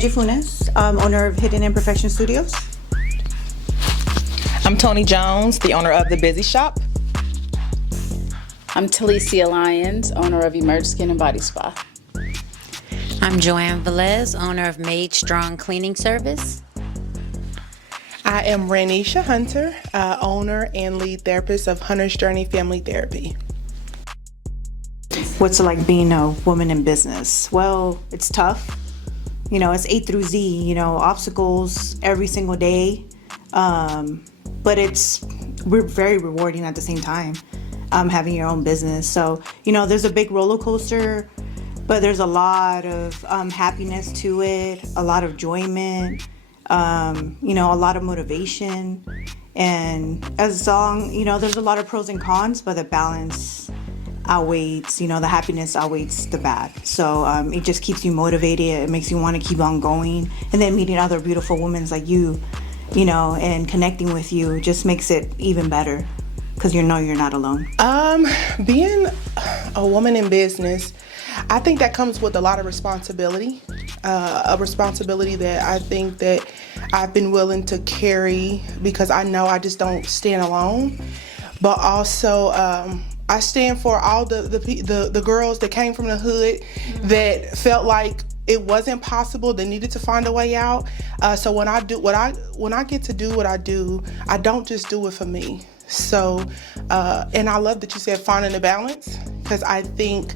Angie Funes, owner of Hidden Imperfection Studios. I'm Toni Jones, the owner of The Busy Shop. I'm Telecia Lyons, owner of Emerge Skin and Body Spa. I'm Joanne Velez, owner of Made Strong Cleaning Service. I am Raneisha Hunter, owner and lead therapist of Hunter's Journey Family Therapy. What's it like being a woman in business? Well, it's tough. You know, it's A through Z, you know, obstacles every single day. But we're very rewarding at the same time, having your own business. So, you know, there's a big roller coaster, but there's a lot of happiness to it, a lot of enjoyment, you know, a lot of motivation. And as long, you know, there's a lot of pros and cons, but the balance outweighs, you know, the happiness outweighs the bad. So it just keeps you motivated. It makes you want to keep on going. And then meeting other beautiful women like you know, and connecting with you just makes it even better because you know you're not alone. Being a woman in business, I think that comes with a lot of responsibility, a responsibility that I think that I've been willing to carry because I know I just don't stand alone, but also I stand for all the girls that came from the hood that felt like it wasn't possible. They needed to find a way out. So when I get to do what I do, I don't just do it for me. So, and I love that you said finding a balance, because I think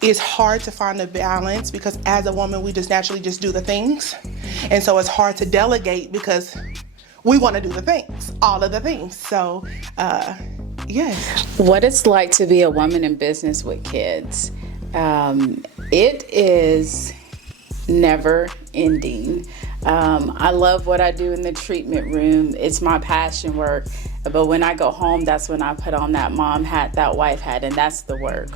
it's hard to find a balance because as a woman, we just naturally just do the things. And so it's hard to delegate because we want to do the things, all of the things. So, yes. What it's like to be a woman in business with kids. It is never ending. I love what I do in the treatment room. It's my passion work. But when I go home, that's when I put on that mom hat, that wife hat, and that's the work.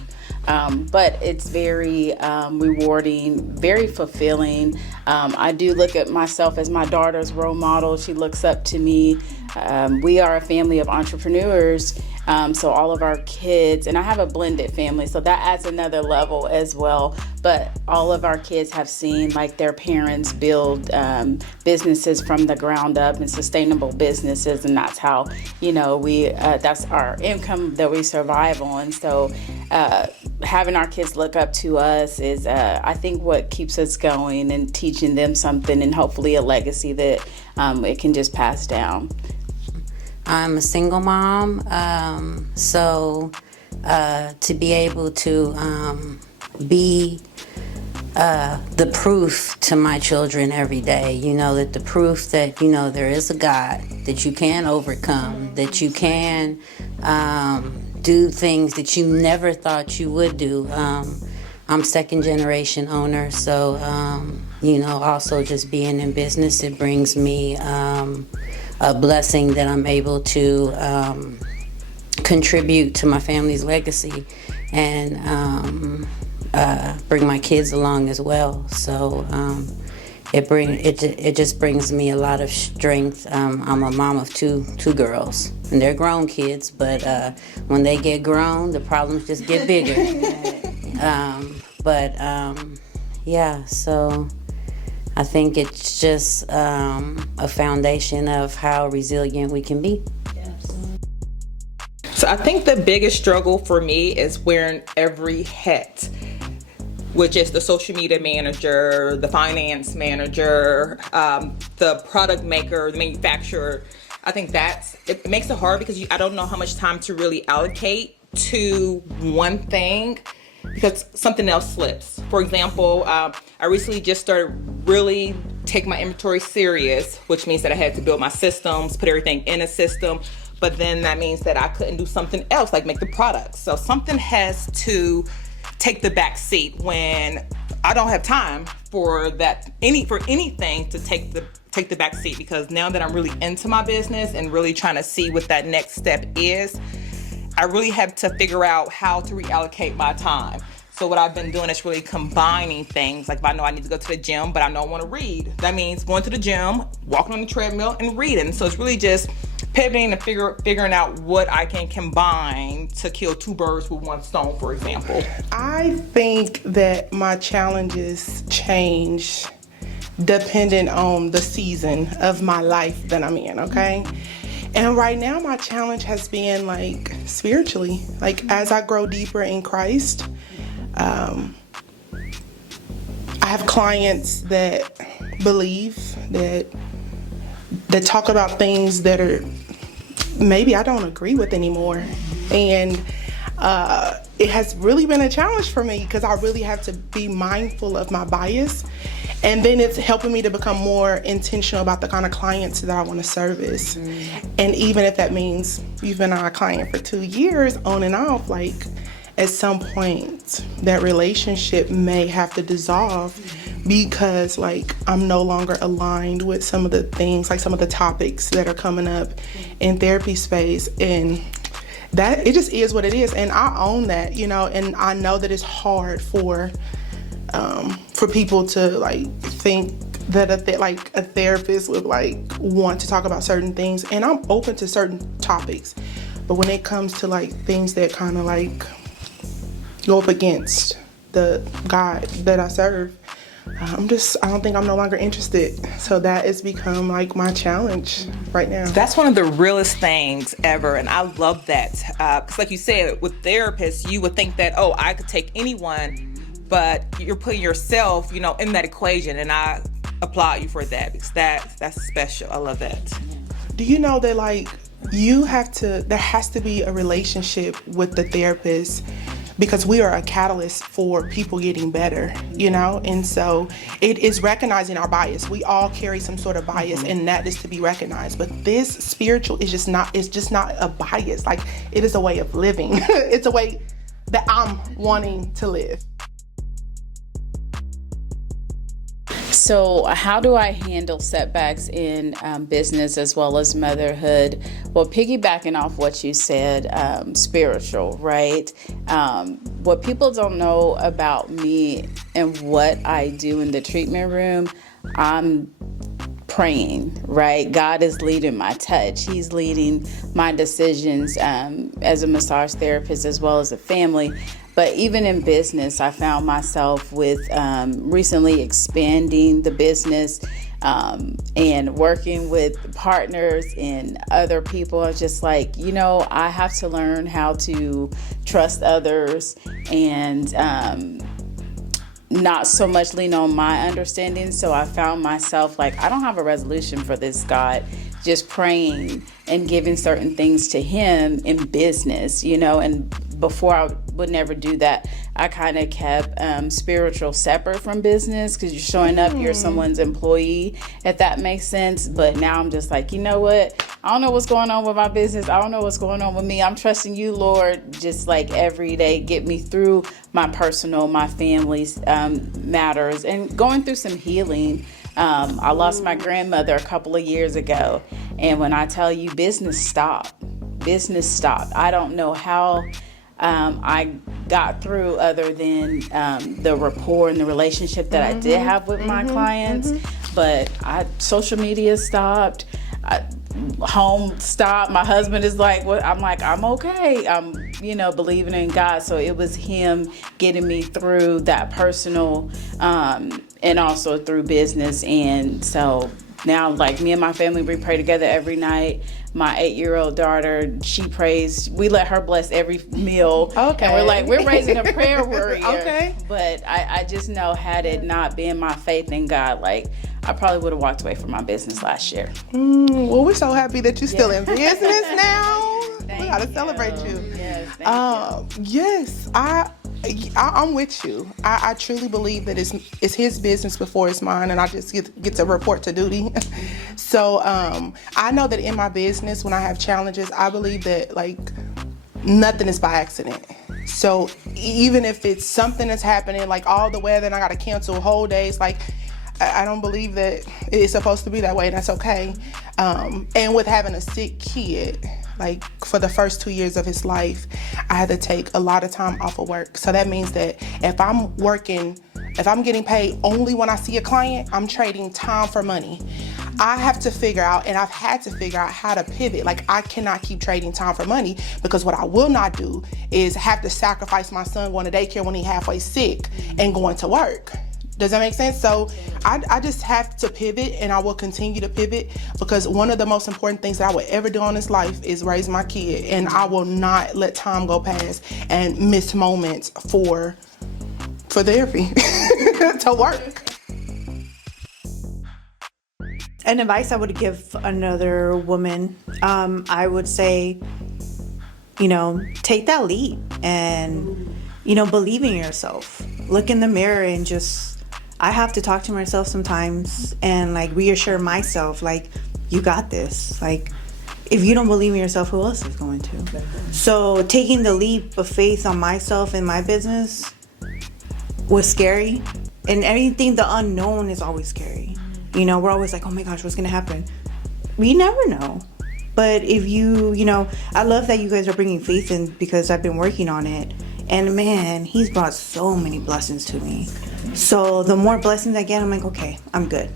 But it's very rewarding, very fulfilling. I do look at myself as my daughter's role model. She looks up to me. We are a family of entrepreneurs. So all of our kids, and I have a blended family, so that adds another level as well. But all of our kids have seen like their parents build businesses from the ground up and sustainable businesses, and that's how, you know, that's our income that we survive on. So having our kids look up to us is, I think, what keeps us going and teaching them something, and hopefully a legacy that it can just pass down. I'm a single mom, so to be able to be the proof to my children every day, you know, that the proof that, you know, there is a God, that you can overcome, that you can do things that you never thought you would do. I'm second generation owner, so, you know, also just being in business, it brings me a blessing that I'm able to contribute to my family's legacy and bring my kids along as well. So it just brings me a lot of strength. I'm a mom of two girls, and they're grown kids, but when they get grown, the problems just get bigger. Yeah, so I think it's just a foundation of how resilient we can be. So I think the biggest struggle for me is wearing every hat, which is the social media manager, the finance manager, the product maker, the manufacturer. I think it makes it hard because I don't know how much time to really allocate to one thing, because something else slips. For example, I recently just started really taking my inventory serious, which means that I had to build my systems, put everything in a system, but then that means that I couldn't do something else, like make the products. So something has to take the back seat when I don't have time for anything to take the back seat, because now that I'm really into my business and really trying to see what that next step is, I really have to figure out how to reallocate my time. So what I've been doing is really combining things. Like if I know I need to go to the gym, but I don't want to read, that means going to the gym, walking on the treadmill, and reading. So it's really just pivoting and figuring out what I can combine to kill two birds with one stone, for example. I think that my challenges change dependent on the season of my life that I'm in, okay? And right now my challenge has been like spiritually, like as I grow deeper in Christ. I have clients that believe that talk about things that are maybe I don't agree with anymore. And it has really been a challenge for me because I really have to be mindful of my bias. And then it's helping me to become more intentional about the kind of clients that I want to service. And even if that means you've been our client for 2 years on and off, like at some point that relationship may have to dissolve because like I'm no longer aligned with some of the things, like some of the topics that are coming up in therapy space. And that it just is what it is. And I own that, you know, and I know that it's hard for people to like think that a therapist would like want to talk about certain things. And I'm open to certain topics, but when it comes to like things that kind of like go up against the God that I serve, I don't think I'm no longer interested. So that has become like my challenge right now. That's one of the realest things ever. And I love that. Because like you said, with therapists, you would think that, oh, I could take anyone, but you're putting yourself, you know, in that equation. And I applaud you for that because that's special. I love that. Do you know that like there has to be a relationship with the therapist because we are a catalyst for people getting better, you know? And so it is recognizing our bias. We all carry some sort of bias and that is to be recognized. But this spiritual is just not a bias. Like it is a way of living. It's a way that I'm wanting to live. So how do I handle setbacks in business as well as motherhood? Well, piggybacking off what you said, spiritual, right? What people don't know about me and what I do in the treatment room, I'm praying, right? God is leading my touch. He's leading my decisions as a massage therapist as well as a family. But even in business, I found myself with recently expanding the business and working with partners and other people. It's just like, you know, I have to learn how to trust others and not so much lean on my understanding. So I found myself like, I don't have a resolution for this, God. Just praying and giving certain things to Him in business, you know, and before I would never do that. I kind of kept spiritual separate from business because you're showing up, you're someone's employee, if that makes sense. But now I'm just like, you know what? I don't know what's going on with my business. I don't know what's going on with me. I'm trusting you, Lord, just like every day, get me through my personal, my family's matters and going through some healing. I lost my grandmother a couple of years ago. And when I tell you business stopped. I don't know how I got through other than the rapport and the relationship that I did have with my clients. But social media stopped. Home stopped. My husband is like, well, I'm like, I'm okay. I'm, believing in God. So it was Him getting me through that personal and also through business. And so now, like, me and my family, we pray together every night. My 8-year-old daughter, she prays. We let her bless every meal. Okay. And we're raising a prayer warrior. Okay. But I just know, had it not been my faith in God, like, I probably would have walked away from my business last year. Well, we're so happy that you're still in business now. We gotta celebrate you. Yes, thank you. Yes, I'm with you. I truly believe that it's His business before it's mine, and I just get to report to duty. So I know that in my business, when I have challenges, I believe that like nothing is by accident. So even if it's something that's happening, like all the weather, and I gotta cancel whole days, like I don't believe that it's supposed to be that way, and that's okay. And with having a sick kid, like for the first 2 years of his life, I had to take a lot of time off of work. So that means that if I'm getting paid only when I see a client, I'm trading time for money. I have to figure out, and I've had to figure out how to pivot. Like, I cannot keep trading time for money, because what I will not do is have to sacrifice my son going to daycare when he's halfway sick and going to work. Does that make sense? So I just have to pivot, and I will continue to pivot, because one of the most important things that I would ever do on this life is raise my kid, and I will not let time go past and miss moments for therapy to work. An advice I would give another woman, I would say, take that leap and, believe in yourself. Look in the mirror and just, I have to talk to myself sometimes and like reassure myself, like, you got this. Like, if you don't believe in yourself, who else is going to? So taking the leap of faith on myself and my business was scary. And everything, the unknown is always scary. We're always like, oh my gosh, what's gonna happen? We never know. But if I love that you guys are bringing faith in, because I've been working on it. And man, he's brought so many blessings to me. So the more blessings I get, I'm like, okay, I'm good.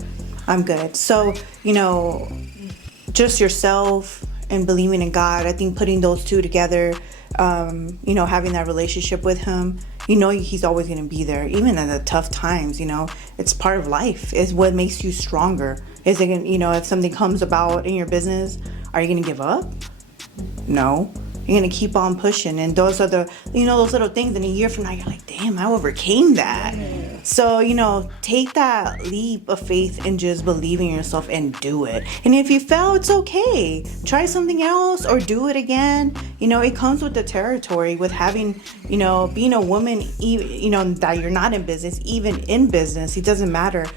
So, just yourself and believing in God, I think putting those two together, having that relationship with him, he's always going to be there, even in the tough times. It's part of life. It's what makes you stronger. Is it, if something comes about in your business, are you going to give up? No. You're going to keep on pushing. And those are those little things in a year from now, you're like, damn, I overcame that. So, take that leap of faith and just believe in yourself and do it. And if you fail, it's okay. Try something else or do it again. It comes with the territory with having, being a woman, that you're not in business, even in business, it doesn't matter.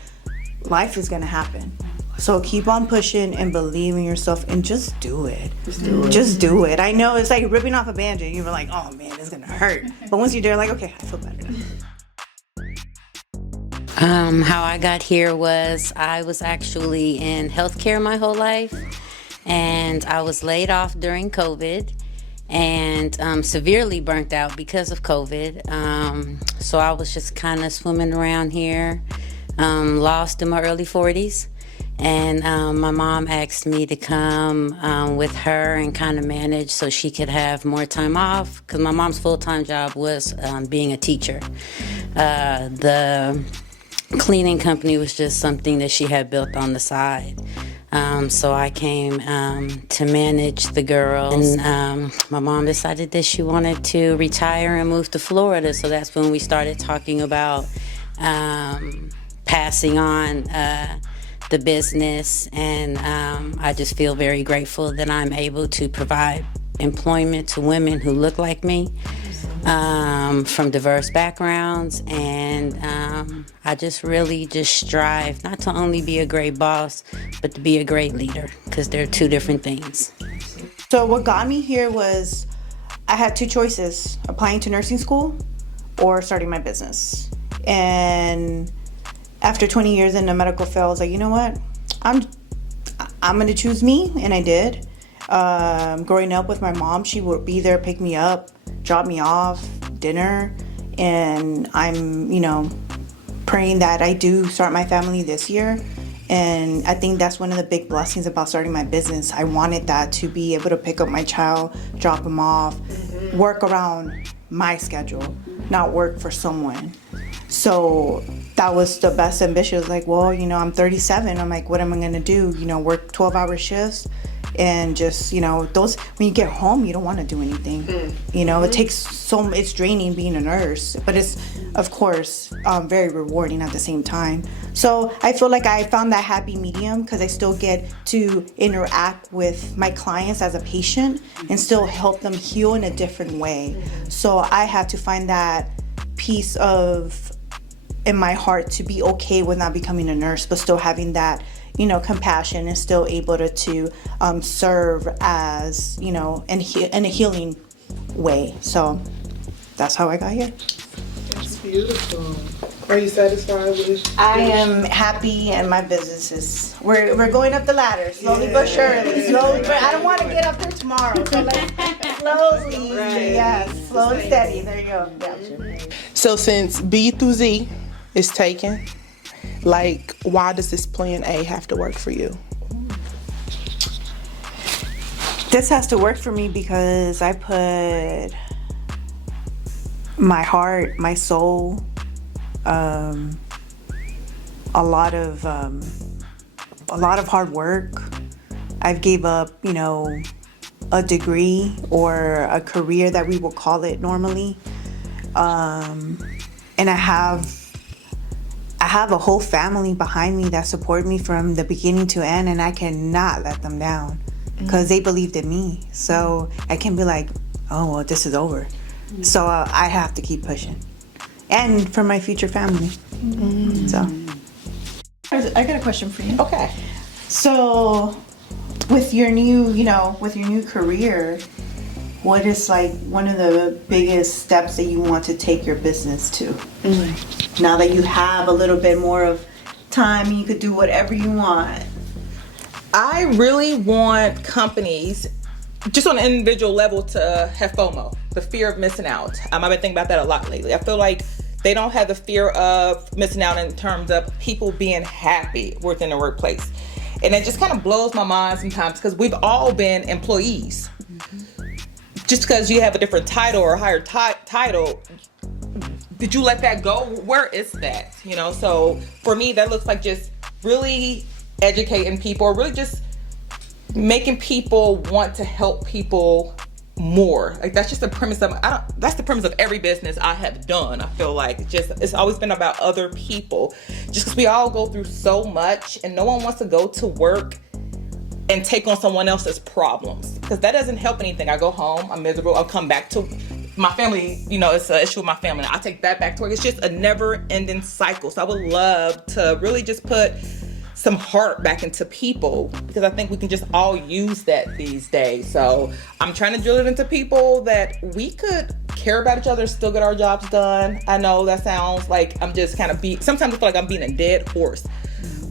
Life is going to happen. So keep on pushing and believe in yourself and just do it. Just do it. I know it's like ripping off a Band-Aid. You were like, oh man, it's going to hurt. But once you're there, like, okay, I feel better now. How I got here was I was actually in healthcare my whole life, and I was laid off during COVID and severely burnt out because of COVID. So I was just kind of swimming around here, lost in my early 40s. And my mom asked me to come with her and kind of manage so she could have more time off, because my mom's full-time job was being a teacher. The cleaning company was just something that she had built on the side. So I came to manage the girls. And my mom decided that she wanted to retire and move to Florida. So that's when we started talking about passing on the business. And I just feel very grateful that I'm able to provide employment to women who look like me, from diverse backgrounds. And I just really just strive not to only be a great boss, but to be a great leader, because they're two different things. So what got me here was I had two choices: applying to nursing school or starting my business. And after 20 years in the medical field, I was like, you know what? I'm going to choose me, and I did. Growing up with my mom, she would be there, pick me up, drop me off, dinner, and I'm, praying that I do start my family this year. And I think that's one of the big blessings about starting my business. I wanted that, to be able to pick up my child, drop him off, work around my schedule, not work for someone. So that was the best ambition. It was like, well, I'm 37. I'm like, what am I going to do? Work 12-hour shifts and just, those, when you get home, you don't want to do anything. It takes it's draining being a nurse, but it's, of course, very rewarding at the same time. So I feel like I found that happy medium, because I still get to interact with my clients as a patient and still help them heal in a different way. So I have to find that piece in my heart to be okay with not becoming a nurse, but still having that, compassion, and still able to serve as, in a healing way. So that's how I got here. That's beautiful. Are you satisfied with? I am happy, and my business is, we're going up the ladder, slowly but surely. Slowly, but I don't want to get up there tomorrow. So slowly, yes, slow and steady. There you go. Yeah. So since B through Z is taken, why does this plan A have to work for you? This has to work for me because I put my heart, my soul, a lot of hard work. I've gave up, a degree or a career that we will call it normally. And I have a whole family behind me that support me from the beginning to end, and I cannot let them down because they believed in me. So I can't be like, oh, well, this is over. So I have to keep pushing. And for my future family. So. I got a question for you. Okay. So, with your new career, what is like one of the biggest steps that you want to take your business to? Now that you have a little bit more of time and you could do whatever you want. I really want companies, just on an individual level, to have FOMO, the fear of missing out. I've been thinking about that a lot lately. I feel like they don't have the fear of missing out in terms of people being happy within the workplace. And it just kind of blows my mind sometimes because we've all been employees. Just because you have a different title or a higher title, did you let that go? Where is that? So for me, that looks like just really educating people, or really just making people want to help people more. Like that's just the premise of that's the premise of every business I have done. I feel like it's always been about other people, just because we all go through so much and no one wants to go to work and take on someone else's problems, because that doesn't help anything. I go home, I'm miserable, I'll come back to my family, it's an issue with my family, I take that back to work. It's just a never ending cycle. So I would love to really just put some heart back into people, because I think we can just all use that these days. So I'm trying to drill it into people that we could care about each other, still get our jobs done. I know that sounds like I'm just kind of sometimes I feel like I'm being a dead horse,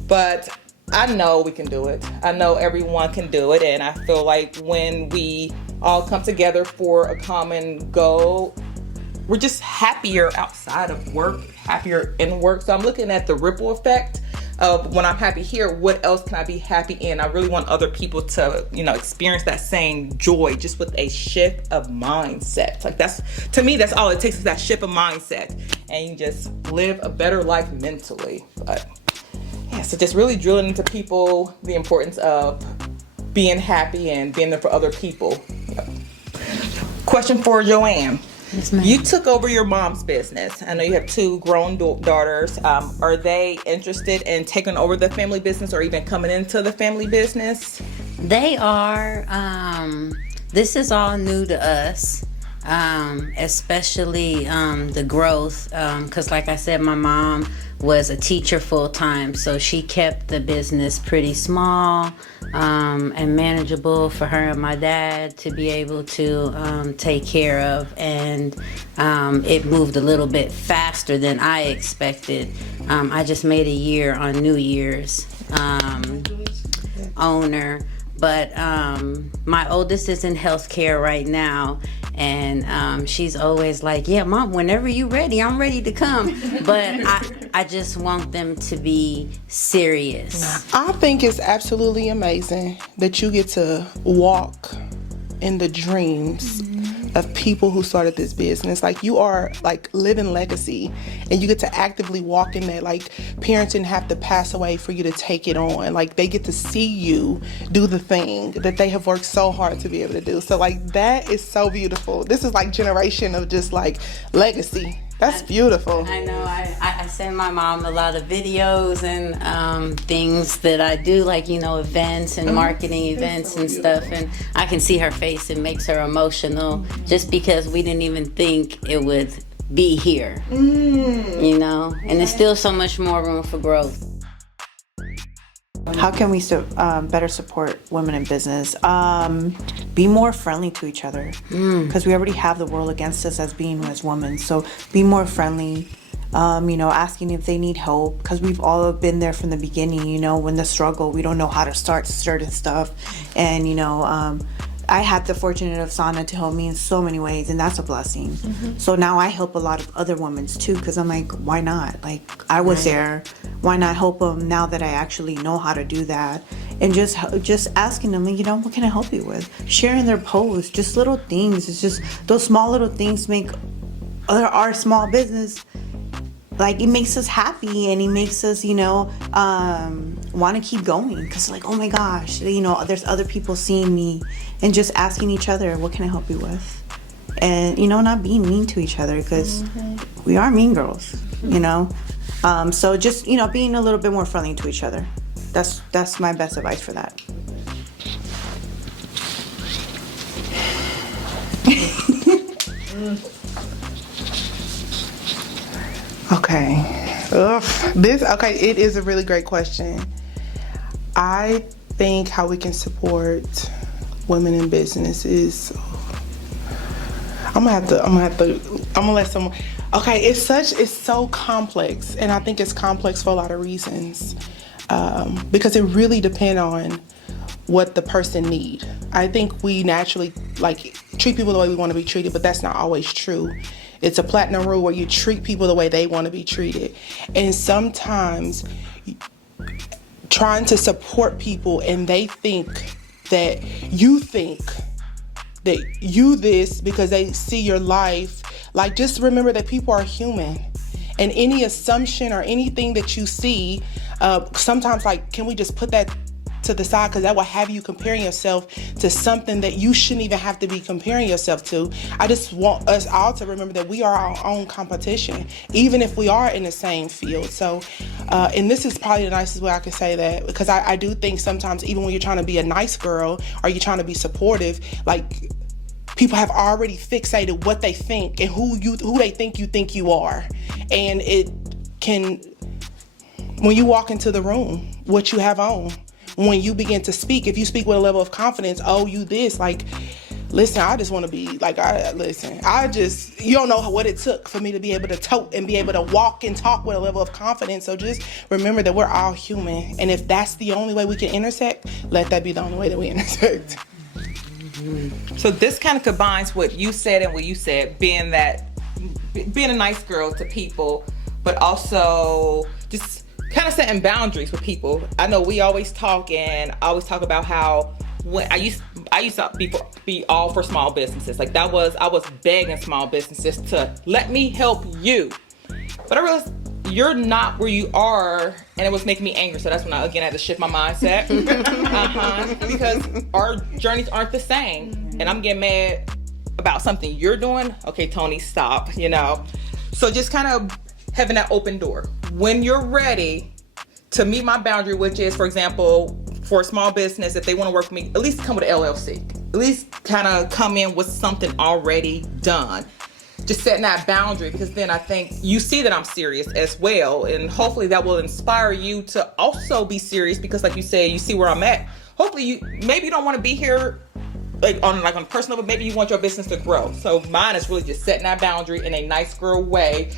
but I know we can do it. I know everyone can do it. And I feel like when we all come together for a common goal, we're just happier outside of work, happier in work. So I'm looking at the ripple effect of when I'm happy here, what else can I be happy in? I really want other people to, experience that same joy, just with a shift of mindset. Like to me, that's all it takes, is that shift of mindset, and you just live a better life mentally. But yeah, so just really drilling into people the importance of being happy and being there for other people. Yep. Question for Joanne. Yes, ma'am. You took over your mom's business. I know you have 2 grown daughters. Are they interested in taking over the family business or even coming into the family business? They are. This is all new to us, especially the growth. Because like I said, my mom was a teacher full-time, so she kept the business pretty small and manageable for her and my dad to be able to take care of, and it moved a little bit faster than I expected. I just made a year on New Year's owner, but my oldest is in healthcare right now, and she's always like, yeah, Mom, whenever you ready, I'm ready to come. But I just want them to be serious. I think it's absolutely amazing that you get to walk in the dreams of people who started this business. Like, you are like living legacy, and you get to actively walk in that. Like, parents didn't have to pass away for you to take it on. Like, they get to see you do the thing that they have worked so hard to be able to do. So like, that is so beautiful. This is like generation of just like legacy. That's beautiful. I know. I send my mom a lot of videos and things that I do, like, events and marketing events and stuff. And I can see her face. It makes her emotional, just because we didn't even think it would be here, and there's still so much more room for growth. How can we better support women in business? Be more friendly to each other, because we already have the world against us as being as women. So be more friendly, asking if they need help, because we've all been there from the beginning, when the struggle, we don't know how to start certain stuff. And, I had the fortune of Sana to help me in so many ways, and that's a blessing. So now I help a lot of other women too, because I'm like, why not? Like, I was there, why not help them now that I actually know how to do that? And just asking them, what can I help you with? Sharing their posts, just little things. It's just those small little things make our small business like it makes us happy, and it makes us, want to keep going, because like, oh my gosh, there's other people seeing me, and just asking each other, what can I help you with? And not being mean to each other, because we are mean girls, so just being a little bit more friendly to each other. That's my best advice for that. Okay. It is a really great question. I think how we can support women in business is, I'm gonna let someone. Okay, it's so complex, and I think it's complex for a lot of reasons, because it really depends on what the person need. I think we naturally treat people the way we want to be treated, but that's not always true. It's a platinum rule where you treat people the way they want to be treated, and sometimes trying to support people and they think that you this because they see your life. Like, just remember that people are human, and any assumption or anything that you see, sometimes can we just put that to the side, because that will have you comparing yourself to something that you shouldn't even have to be comparing yourself to. I just want us all to remember that we are our own competition, even if we are in the same field. So, and this is probably the nicest way I can say that, because I do think sometimes, even when you're trying to be a nice girl or you're trying to be supportive, people have already fixated what they think and who they think you are. And it can, when you walk into the room, what you have on, when you begin to speak, if you speak with a level of confidence, oh, you this, listen, I just want to be, you don't know what it took for me to be able to tote and be able to walk and talk with a level of confidence. So just remember that we're all human. And if that's the only way we can intersect, let that be the only way that we intersect. So this kind of combines what you said and what you said, being a nice girl to people, but also just kind of setting boundaries with people. I know we always talk about how when I used to be all for small businesses. I was begging small businesses to let me help you. But I realized you're not where you are, and it was making me angry. So that's when I had to shift my mindset. Because our journeys aren't the same. And I'm getting mad about something you're doing. Okay, Toni, stop, So just kind of having that open door. When you're ready to meet my boundary, which is, for example, for a small business, if they want to work with me, at least come with an LLC. At least kind of come in with something already done. Just setting that boundary, because then I think you see that I'm serious as well, and hopefully that will inspire you to also be serious, because like you say, you see where I'm at. Hopefully maybe you don't want to be here on personal, but maybe you want your business to grow. So mine is really just setting that boundary in a nice girl way,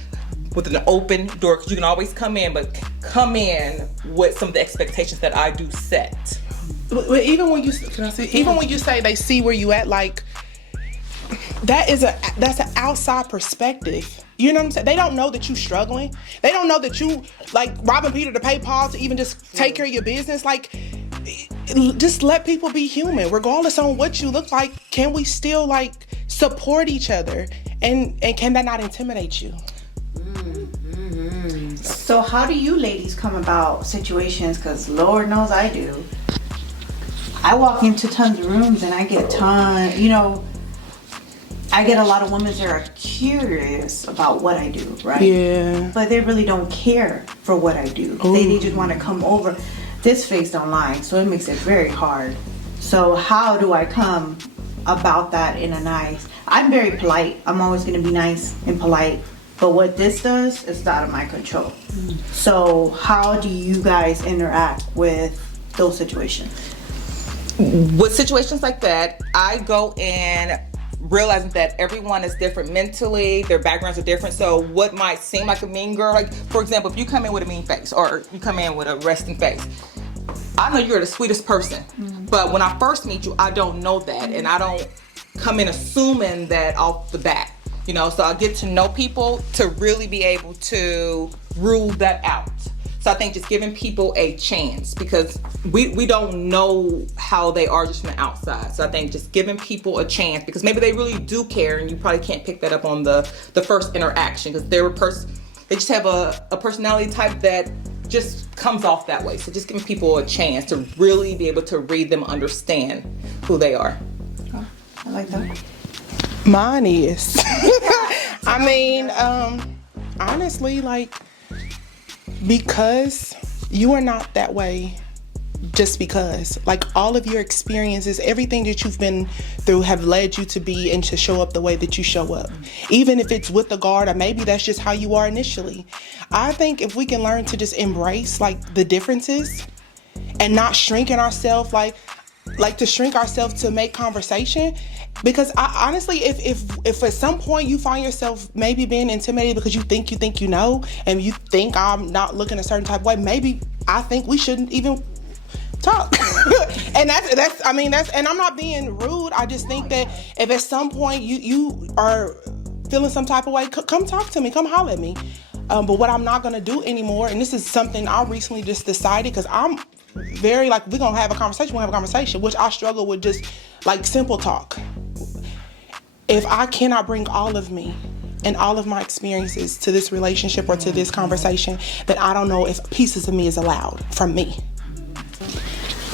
with an open door, because you can always come in, but come in with some of the expectations that I do set. But even when you say they see where you at, that's an outside perspective. You know what I'm saying? They don't know that you struggling. They don't know that you robbing Peter to pay Paul to even just take care of your business. Just let people be human, regardless on what you look like. Can we still support each other, and can that not intimidate you? So how do you ladies come about situations? Because Lord knows I do. I walk into tons of rooms and I get I get a lot of women that are curious about what I do, right? Yeah. But they really don't care for what I do. They just want to come over. This face don't lie, so it makes it very hard. So how do I come about that in a nice... I'm very polite. I'm always going to be nice and polite. But what this does is out of my control. So how do you guys interact with those situations? With situations like that, I go in realizing that everyone is different mentally, their backgrounds are different. So what might seem like a mean girl, for example, if you come in with a mean face or you come in with a resting face, I know you're the sweetest person. But when I first meet you, I don't know that, and I don't come in assuming that off the bat. So I get to know people to really be able to rule that out. So I think just giving people a chance, because we don't know how they are just from the outside. So I think just giving people a chance, because maybe they really do care, and you probably can't pick that up on the first interaction, because they're a person. they just have a personality type that just comes off that way. So just giving people a chance to really be able to read them, understand who they are. Oh, I like that. Mine is. I mean, honestly, like, because you are not that way just because. Like, all of your experiences, everything that you've been through have led you to be and to show up the way that you show up. Even if it's with the guard, or maybe that's just how you are initially. I think if we can learn to just embrace, like, the differences and not shrink in ourselves, like to shrink ourselves to make conversation. Because I honestly, if at some point you find yourself maybe being intimidated because you think you know, and you think I'm not looking a certain type of way, maybe I think we shouldn't even talk. And that's and I'm not being rude. I just think that if at some point you are feeling some type of way, come talk to me, come holler at me. But what I'm not gonna do anymore, and this is something I recently just decided, because I'm very, like, we're gonna have a conversation, which I struggle with just, like, simple talk. If I cannot bring all of me and all of my experiences to this relationship or to this conversation, then I don't know if pieces of me is allowed from me.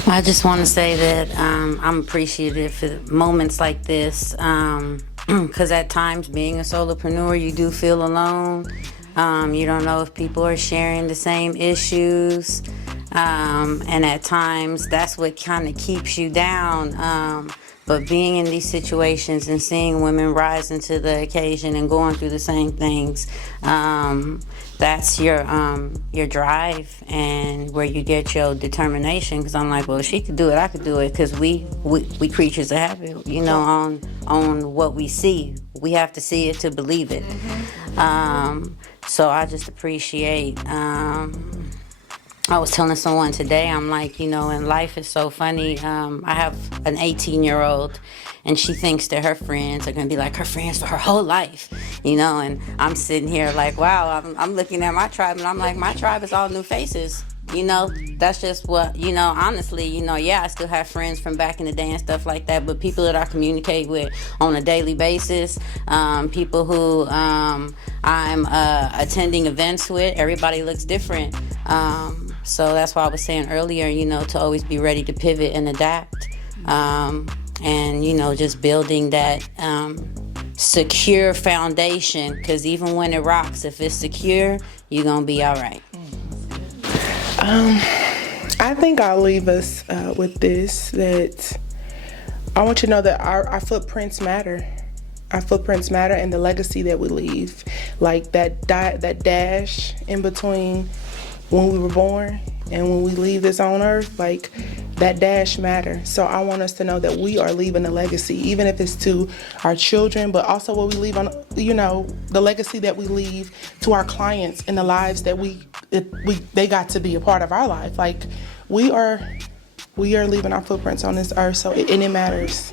I just want to say that I'm appreciative for moments like this, because at times, being a solopreneur, you do feel alone. You don't know if people are sharing the same issues, and at times that's what kind of keeps you down. But being in these situations and seeing women rise into the occasion and going through the same things, that's your drive and where you get your determination. Because I'm like, well, if she could do it, I could do it. Because we creatures of habit, you know, on what we see. We have to see it to believe it. So I just appreciate. I was telling someone today, I'm like, you know, and life is so funny. I have an 18-year-old, and she thinks that her friends are going to be like her friends for her whole life, you know, and I'm sitting here like, wow, I'm looking at my tribe, and I'm like, my tribe is all new faces. You know, that's just what, you know, honestly, you know, yeah, I still have friends from back in the day and stuff like that, but people that I communicate with on a daily basis, people who I'm attending events with, everybody looks different. So that's why I was saying earlier, you know, to always be ready to pivot and adapt. And, you know, just building that secure foundation, because even when it rocks, if it's secure, you're going to be all right. I think I'll leave us with this, that I want you to know that our footprints matter. Our footprints matter, and the legacy that we leave. Like that dash in between when we were born and when we leave this on earth, like that dash matters. So I want us to know that we are leaving a legacy, even if it's to our children, but also what we leave on, you know, the legacy that we leave to our clients and the lives that they got to be a part of our life. Like we are leaving our footprints on this earth, so and it matters.